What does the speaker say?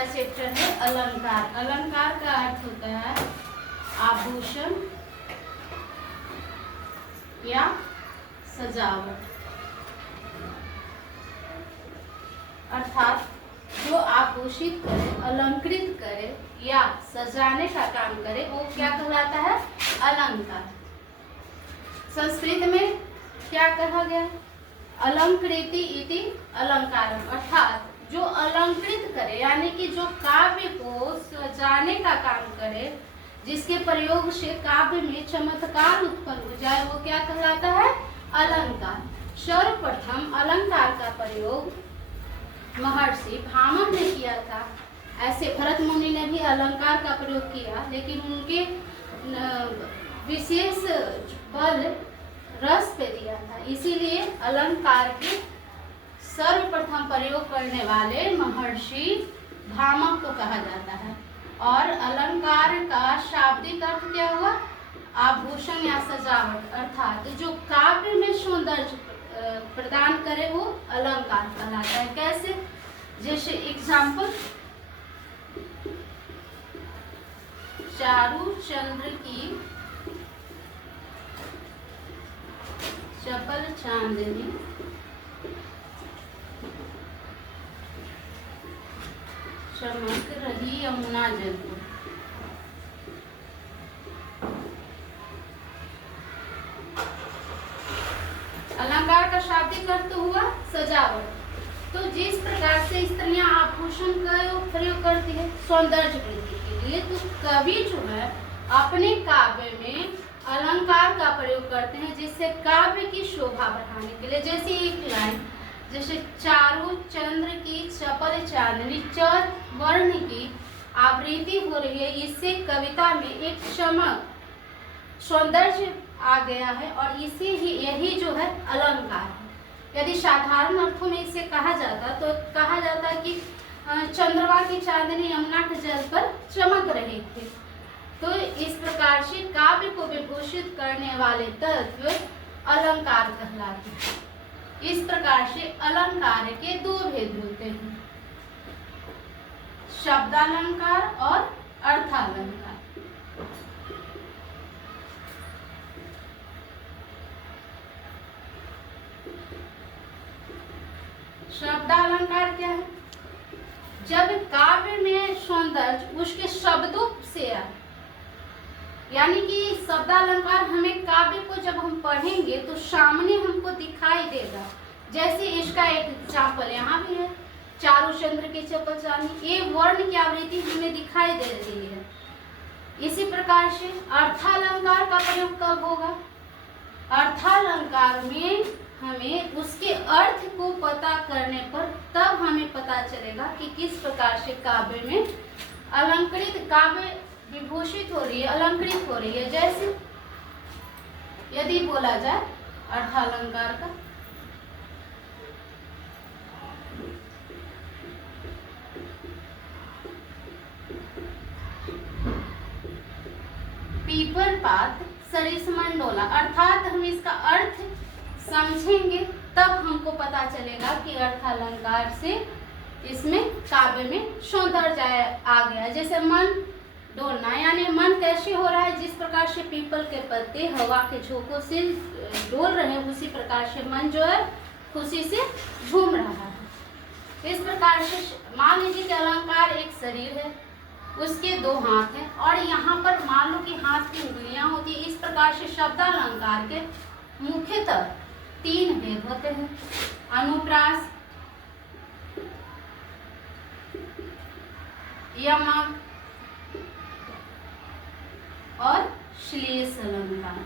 का चैप्टर है अलंकार। अलंकार का अर्थ होता है आभूषण या सजावट, अर्थात जो आभूषित करे, अलंकृत करे या सजाने का काम करे वो क्या कहलाता है? अलंकार। संस्कृत में क्या कहा गया? अलंकृति इति अलंकारम, अर्थात जो अलंकृत करे यानी कि जो काव्य को सजाने का काम करे, जिसके प्रयोग से काव्य में चमत्कार उत्पन्न हो जाए, वो क्या कहलाता है? अलंकार। सर्वप्रथम अलंकार का प्रयोग महर्षि भामह ने किया था। ऐसे भरत मुनि ने भी अलंकार का प्रयोग किया, लेकिन उनके विशेष बल रस पे दिया था, इसीलिए अलंकार के सर्वप्रथम प्रयोग करने वाले महर्षि भामह को कहा जाता है। और अलंकार का शाब्दिक अर्थ क्या हुआ? आभूषण या सजावट, अर्थात जो काव्य में सौंदर्य प्रदान करे वो अलंकार कहलाता है। कैसे? जैसे एग्जाम्पल, चारू चंद्र की चपल चांदनी चमक रही यमुना जल को। अलंकार का शाब्दिक अर्थ हुआ सजावट। तो जिस प्रकार से स्त्रियां आभूषण का प्रयोग करती है सौंदर्य वृद्धि के लिए, तो कवि जो है अपने काव्य में अलंकार का प्रयोग करते हैं, जिससे काव्य की शोभा बढ़ाने के लिए। जैसे एक लाइन, जैसे चारू चंद्र की चपल चांदनी, चर वर्ण की आवृत्ति हो रही है, इससे कविता में एक चमक सौंदर्य आ गया है, और इसे ही यही जो है अलंकार है। यदि साधारण अर्थों में इसे कहा जाता तो कहा जाता कि चंद्रमा की चांदनी यमुना के जल पर चमक रही थी। तो इस प्रकार से काव्य को विभूषित करने वाले तत्व अलंकार कहलाते हैं। इस प्रकार से अलंकार के दो भेद होते हैं, शब्दालंकार और अर्थालंकार। शब्दालंकार क्या है? जब काव्य में सौंदर्य उसके शब्दों से है, यानी कि शब्दालंकार हमें काव्य को जब हम पढ़ेंगे तो सामने हमको दिखाई देगा। जैसे इसका एक एग्जाम्पल यहाँ भी है, चारू चंद्र की चपल चांदनी, ये वर्ण की आवृत्ति हमें दिखाई दे रही है। इसी प्रकार से अर्थालंकार का प्रयोग कब होगा? अर्थालंकार में हमें उसके अर्थ को पता करने पर तब हमें पता चलेगा कि किस प्रकार से काव्य में अलंकृत, काव्य विभूषित हो रही है, अलंकृत हो रही है। जैसे यदि बोला जाए अर्थालंकार का, पीपर पात सरिस मंडोला, अर्थात हम इसका अर्थ समझेंगे तब हमको पता चलेगा कि अर्थालंकार से इसमें काव्य में सौंदर्य आ गया। जैसे मन डोलना, यानी मन कैसे हो रहा है? जिस प्रकार से पीपल के पत्ते हवा के झोंकों से डोल रहे हैं, उसी प्रकार से मन जो है खुशी से झूम रहा है। इस प्रकार से मान लीजिए कि अलंकार एक शरीर है, उसके दो हाथ हैं, और यहाँ पर मान लो कि हाथ की उंगलियां होती है। इस प्रकार से शब्दालंकार के मुख्यतः तीन भेद होते हैं, अनुप्रास, यमक और श्लेष अलंकार।